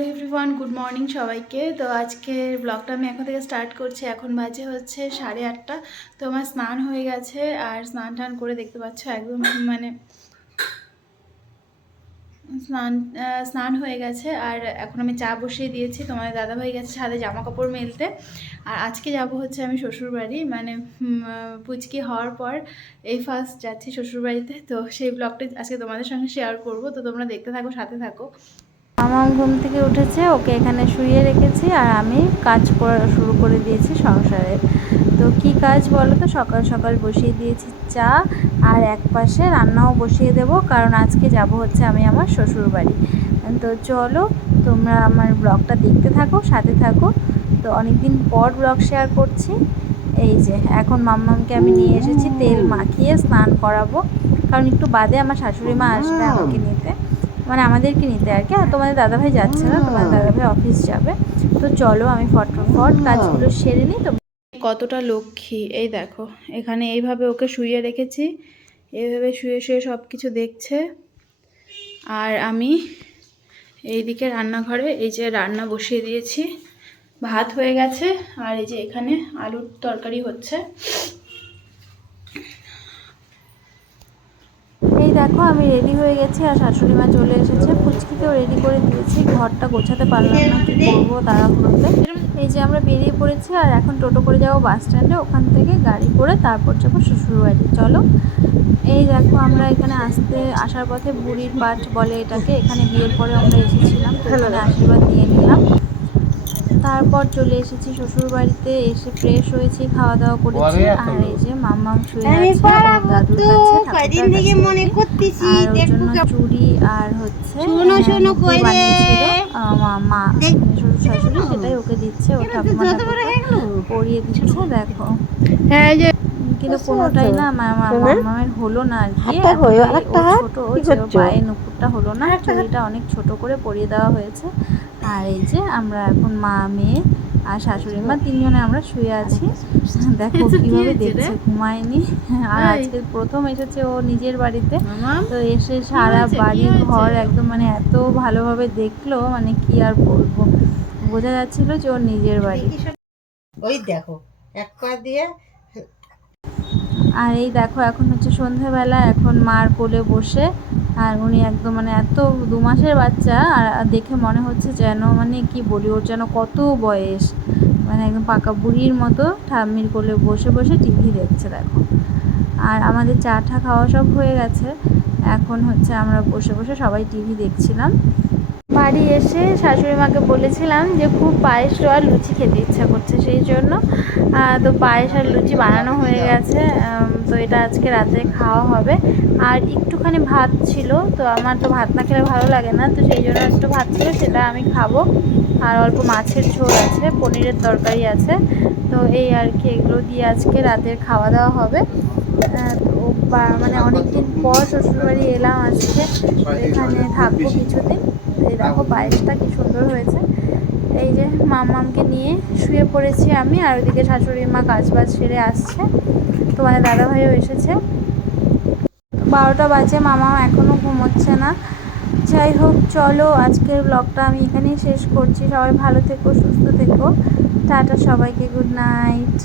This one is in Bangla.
হ্যালো এভরিওয়ান, গুড মর্নিং সবাইকে। তো আজকের ব্লগটা আমি এখন থেকে স্টার্ট করছি। এখন বাজে হচ্ছে সাড়ে আটটা। তো আমার স্নান হয়ে গেছে আর স্নান টান করে দেখতে পাচ্ছ একদম মানে স্নান স্নান হয়ে গেছে। আর এখন আমি চা বসিয়ে দিয়েছি। তোমার দাদা ভাই গেছে ছাদে জামা কাপড় মেলতে। আর আজকে যাব হচ্ছে আমি শ্বশুরবাড়ি। মানে পুচকি হওয়ার পর এই ফার্স্ট যাচ্ছি শ্বশুরবাড়িতে। তো সেই ব্লগটা আজকে তোমাদের সঙ্গে শেয়ার করব। তো তোমরা দেখতে থাকো, সাথে থাকো। আমার ঘুম থেকে উঠেছে ওকে এখানে শুয়ে রেখেছি আর আমি কাজ করা শুরু করে দিয়েছি সংসারের। তো কি কাজ বলো তো? সকাল সকাল বসিয়ে দিয়েছি চা আর এক পাশে রান্নাও বসিয়ে দেব কারণ আজকে যাব হচ্ছে আমি আমার শ্বশুর বাড়ি তো চলো তোমরা আমার ব্লগটা দেখতে থাকো সাথে থাকো। তো অনেক দিন পর ব্লগ শেয়ার করছি। এই যে এখন মাম্মামকে আমি নিয়ে এসেছি তেল মাখিয়ে স্নান করাবো। কারণ একটু বাদে আমার শাশুড়ি মা আসবে আমাকে নিতে। মানে আমাদেরকে নিতে আর কি। আর তোমাদের দাদাভাই যাচ্ছে না তোমাদের দাদাভাই অফিস যাবে। তো চলো আমি ফটফট কাজগুলো সেরে নিই। তো কতটা লক্ষ্মী এই দেখো এখানে এইভাবে ওকে শুয়ে রেখেছি। এইভাবে শুয়ে শুয়ে সব কিছু দেখছে। আর আমি এইদিকে রান্নাঘরে এই যে রান্না বসিয়ে দিয়েছি। ভাত হয়ে গেছে আর এই যে এখানে আলুর তরকারি হচ্ছে। এই দেখো আমি রেডি হয়ে গেছি আর শাশুড়ি মা চলে এসেছে। পুচকিকেও রেডি করে দিয়েছি। ঘরটা গোছাতে পারলাম না কি করব তাড়াহুড়োতে। এই যে আমরা বেরিয়ে পড়েছি আর এখন টোটো করে যাব বাস স্ট্যান্ডে। ওখান থেকে গাড়ি করে তারপর যাব শ্বশুরবাড়ি। চলো। এই দেখো আমরা এখানে আসতে আসার পথে বুড়ির পাট বলে এটাকে। এখানে বিয়ের পরে আমরা এসেছিলাম তো এখানে আশীর্বাদ নিয়ে নিলাম। তারপর চলে এসেছি শ্বশুর বাড়িতে এসে ফ্রেশ হয়েছি খাওয়া দাওয়া করেছি। আর এই যে মাম্মাম শুয়ে আছে দাদুর কাছে মনে করতেছি আর চুড়ি হচ্ছে শোনো, শোনো, নুপুর কই রে? মা- মা শ্বশুর শাশুড়ি সেটাই ওকে দিচ্ছে ও ঠাকুমা পরিয়ে দিচ্ছে দেখো। হ্যাঁ যে কিন্তু কোনোটাই না মা- মামামের হলো না আর কি। হাত? ছোট? পায়ে নুপুরটা হলো না চুড়িটা অনেক ছোট করে পরিয়ে দেওয়া হয়েছে। আর এই যে আমরা এখন মা মেয়ে আর শাশুড়ি মা তিনজনে আমরা শুয়ে আছি। দেখো কীভাবে দেখছে ঘুমায়নি। আর আজকে প্রথম এসেছে ও নিজের বাড়িতে। তো এসে সারা হয়েছে? কি বাড়ি ঘর একদম মানে এত ভালোভাবে দেখল মানে কি আর বলব? বোঝা যাচ্ছিল যে ওর নিজের বাড়ি। ওই দেখো এক পা দিয়ে আর এই দেখো, এখন হচ্ছে সন্ধেবেলা, এখন মার কোলে বসে, আর উনি একদম মানে এত দু মাসের বাচ্চা, আর দেখে মনে হচ্ছে যেন মানে কি বলি, ওর যেন কত বয়স। মানে একদম পাকা বুড়ির মতো ঠাম্মির কোলে বসে বসে টিভি দেখছে, দেখো। আর আমাদের চা টা খাওয়া সব হয়ে গেছে। এখন হচ্ছে আমরা বসে বসে সবাই টিভি দেখছিলাম। বাড়ি এসে শাশুড়ি মাকে বলেছিলাম যে খুব পায়েস আর লুচি খেতে ইচ্ছা করছে সেই জন্য। তো পায়েস আর লুচি বানানো হয়ে গেছে। তো এটা আজকে রাতে খাওয়া হবে। আর একটুখানি ভাত ছিল, তো আমার তো ভাত না খেলে ভালো লাগে না, তো সেই জন্য একটু ভাত ছিল, সেটা আমি খাব। আর অল্প মাছের ঝোল আছে, পনিরের তরকারি আছে। তো এই আর কি, এগুলো দিয়ে আজকে রাতের খাওয়া দাওয়া হবে তো মানে অনেকদিন পর শ্বশুরবাড়ি এলাম আজকে এখানে থাকব কিছুদিন। এই দেখো পায়েসটা কি সুন্দর হয়েছে। এই যে মামামকে নিয়ে শুয়ে পড়েছি আমি, আর ওইদিকে শাশুড়ি মা কাজ বাজ সেরে আসছে। তো তোমাদের দাদাভাইও এসেছে। বারোটা বাজে মামা এখনও ঘুমোচ্ছে না। যাই হোক, চলো আজকের ব্লগটা আমি এখানেই শেষ করছি। সবাই ভালো থেকো, সুস্থ থেকো। টাটা সবাইকে গুড নাইট